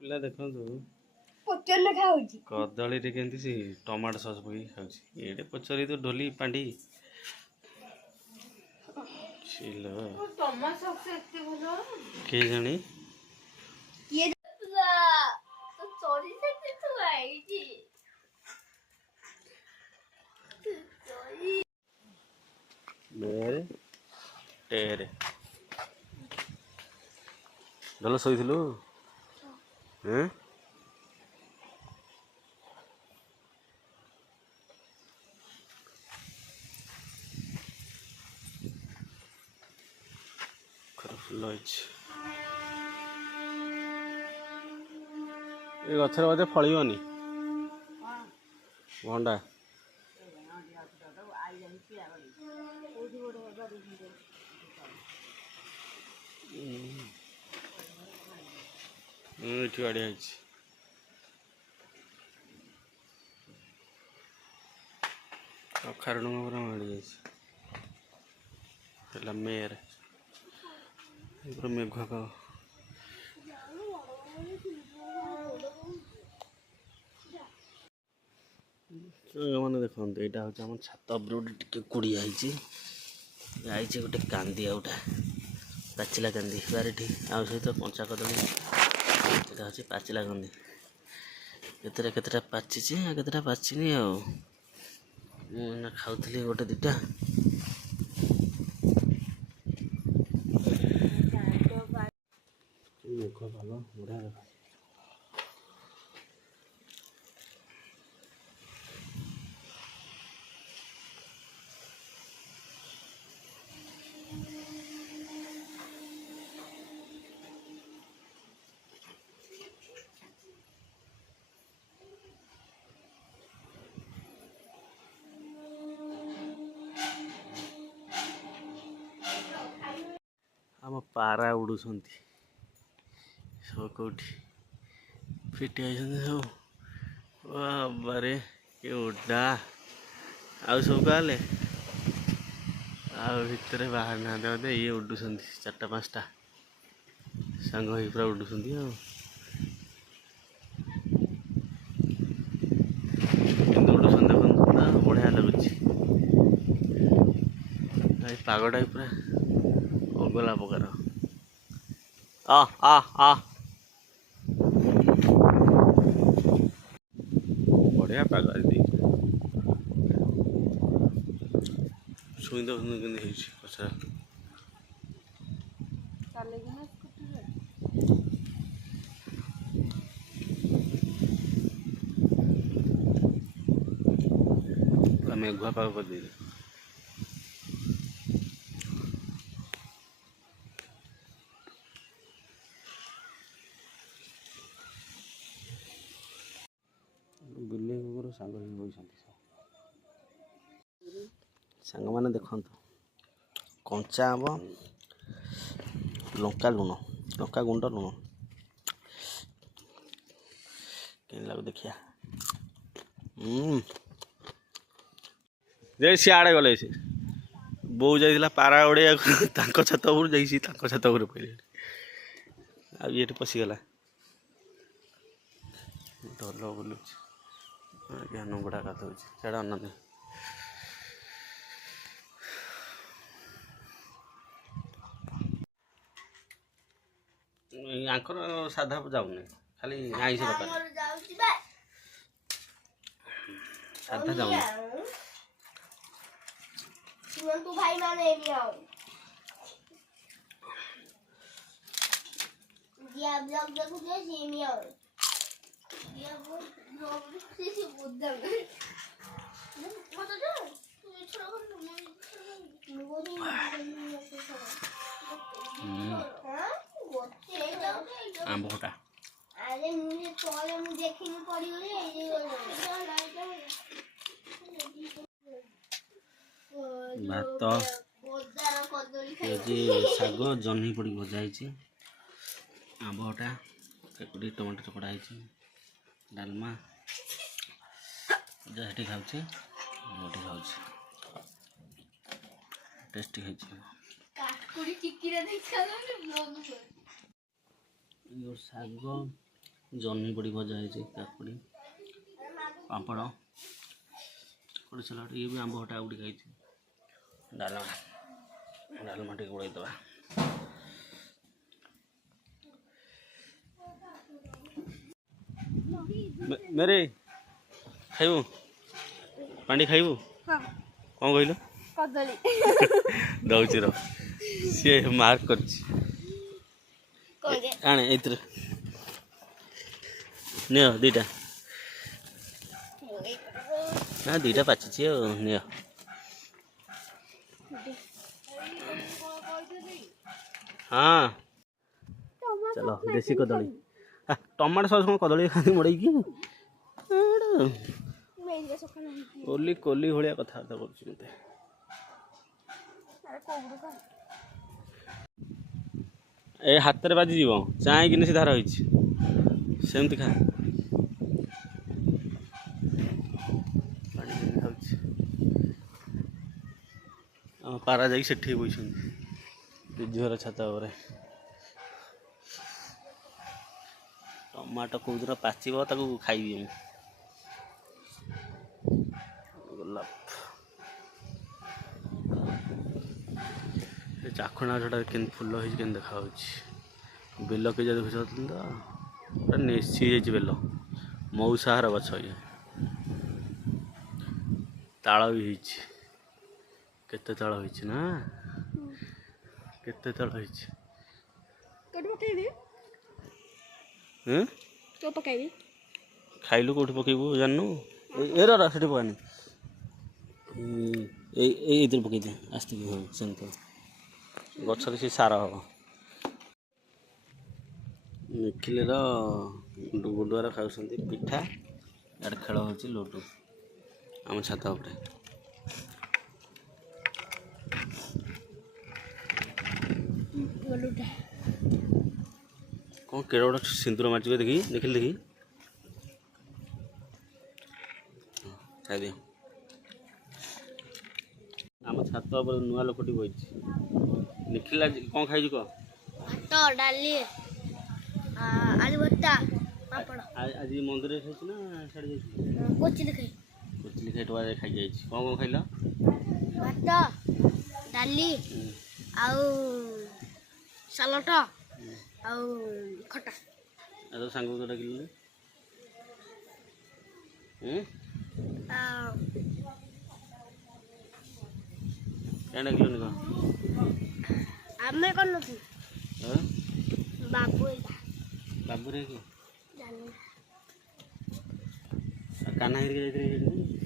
ପିଲା ଦେଖନ୍ତୁ ପଚନ ଖାଉଛି କଦଳୀରେ କେମିତି ସେ ଟମାଟୋ ସସ୍ ପକେଇ ଖାଉଛି। ଏଇଟେ ପଚରି ତ ଢୋଲି ପାଣ୍ଡି ଟମାଟୋ ସସ୍ ଏତେ ଭଲ କିଏ ଜାଣି କିଏ ତ ଚୋରି ସେଠି ଥୁଆ ହେଇଛି। ବେରେ ଟେରେ ଭଲ ଶୋଇଥିଲୁ ହେଁ? ଫୁଲ ହେଇଛି ଏ ଗଛରେ ବୋଧେ ଫଳିବନି ଭଣ୍ଡା। ଏଠି ଆଡ଼ିଆ ହେଇଛି। କଖାରୁ ଡୁଙ୍ଗା ପୁରା ମାଡ଼ି ଯାଇଛି। ହେଲା ମେରେ ପୁରା ମେଘୁଆ ପାଗ। ମାନେ ଦେଖନ୍ତୁ ଏଇଟା ହେଉଛି ଆମ ଛାତ ଉପରେ ଗୋଟେ ଟିକେ କୁଡ଼ିଆ ହେଇଛି। ଯାଇଛି ଗୋଟେ କାନ୍ଦି ଆଉଟା ପାଚିଲା କାନ୍ଦି ବାରିଠି ଆଉ ସହିତ କଞ୍ଚା କଦଳୀ। ଏଇଟା ହେଉଛି ପାଚିଲା କାନ୍ଦି। କେତେଟା ପାଚିଛି ଆଉ କେତେଟା ପାଚିନି ଆଉ। ମୁଁ ଏଇନା ଖାଉଥିଲି ଗୋଟେ ଦିଟା। ମେଘ ପାଗ ବଢ଼ିଆ ଦେଖା। ଆମ ପାରା ଉଡ଼ୁଛନ୍ତି ସବୁ କେଉଁଠି ଫିଟି ଯାଇଛନ୍ତି ସବୁ। ବାବାରେ କି ଉଡ଼ା ଆଉ ସବୁ କାଲେ ଆଉ ଭିତରେ ବାହାରି ନାହାନ୍ତି ବୋଧେ। ଇଏ ଉଡ଼ୁଛନ୍ତି ଚାରିଟା ପାଞ୍ଚଟା ସାଙ୍ଗ ହେଇକି ପୁରା ଉଡ଼ୁଛନ୍ତି ଆଉ। କିନ୍ତୁ ଉଡ଼ୁଛନ୍ତି ଦେଖନ୍ତୁ ପୁରା ବଢ଼ିଆ ଲାଗୁଛି। ଏଇ ପାଗଟା ପୁରା ଅଗଲା ପ୍ରକାର। ବଢ଼ିଆ ପାଗ ଆଜି ଦେଇଛି। ଛୁଇଁ ଦେଉଛନ୍ତି କେମିତି ହେଇଛି ପଛା। ପୁରା ମେଘୁଆ ପାଗ କରିଦେଇଛି। ବିଲେଇ କୁକୁର ସାଙ୍ଗ ହେଇକି ବଇଛନ୍ତି। ସାଙ୍ଗମାନେ ଦେଖନ୍ତୁ କଞ୍ଚା ଆମ୍ବ ଲଙ୍କା ଲୁଣ ଲଙ୍କା ଗୁଣ୍ଡ ଲୁଣ କେମିତି ଲାଗୁ ଦେଖିଆ। ଯେ ସିଆଡ଼େ ଗଲେ ସେ ବୋଉ ଯାଇଥିଲା ପାରା ଉଡ଼େଇବାକୁ ତାଙ୍କ ଛାତ ଉପରୁ ଯାଇକି ତାଙ୍କ ଛାତ ଉପରେ ପଡ଼ିଲେ। ଆଉ ଇଏଠି ପଶିଗଲା ଢୋଲ ବୁଲୁଛି। ଜ୍ଞାନ ଗୁଡ଼ା ଗାଧଉଛି ସେଟା ଅନାନି। ଆଙ୍କର ସାଧା ଯାଉନି ଖାଲି ଆଇଁଷ ଦରକାର। ସାଧା ଯାଉନି। ଭାଇ ମାନେ दिया ब्लॉग देखो जो सीमिया दिया वो ब्लॉग से बुद्धा में वो तो जो तू छोड़ कर वो नहीं आंब खटा अरे मुझे तोले मुझे देखने पड़ी हुई है ये भात ଶାଗ ଜହ୍ନି ପଡ଼ି ଭଜା ହେଇଛି। ଆମ୍ବ ଖଟା କାକୁଡ଼ି ଟମାଟୋ ଚକଡ଼ା ହେଇଛି। ଡାଲମା ଯାହା ସେଠି ଖାଉଛି ଏଠି ଖାଉଛି ଟେଷ୍ଟି ହେଇଛି। ଶାଗ ଜହ୍ନି ପଡ଼ି ଭଜା ହେଇଛି, କାକୁଡ଼ି, ପାମ୍ପଡ଼, ଗୋଟେ ସାଲାଡ଼, ଇଏ ବି ଆମ୍ବ ଖଟା ଆଉ ଟିକେ ଖାଇଛି। ଡାଲମା ଟିକେ ଗୋଳେଇଦେବା। मेरे खाइबू पांडी खाइबू हाँ कौन कहलु कदली दौची र सी मार्क कर आने इतर नियो दीटा ना दीटा पाची नियो हाँ चलो देसी कदली टमाटो सॉस कौन कदली खाती मड़े की कोली कोली भाया कथबार्ता कर ए हाथ में बाजी जीव चाहे कि सीधा रही सेमती खा पारा जा बही झीवर छात टमाटो कौदिन पाचिब ताकू खाइबी गोलाप चाखुणा जोटा के फुल हो देखा बेल के देखुच तो पूरा नेसी जाइए बेल मऊसाहार गछ ये ताल भी केते ताल होइछि ना केते ताल होइछि खाइलु कौटी पकेबू जानू ए रा से पकानी इधर पकई दे आस्ते हाँ सेमती गचर से सार हम निखिल गुडुआर खाऊँ पिठा यार खेल हो लुडु आम छात उपरे कौन केड़ गोटे सिंदूर मार्च देखी निखिल देखी खाई आम छात नुआ लोकटी बही निखिल आज कौन खाई कह भात डाली आलू भर्ता पापड़ आज मंदिर खाई ना साड़ी कोचिली खाई कोचिली खाई टोआ खाई जाइए कौन कौन खाइल भात डाली आउ सालट आउ खटा तो सांग को डाकिल क्या डाकिल कह आमे कौन बाबू बाबू रे जानी कान्हा जाइए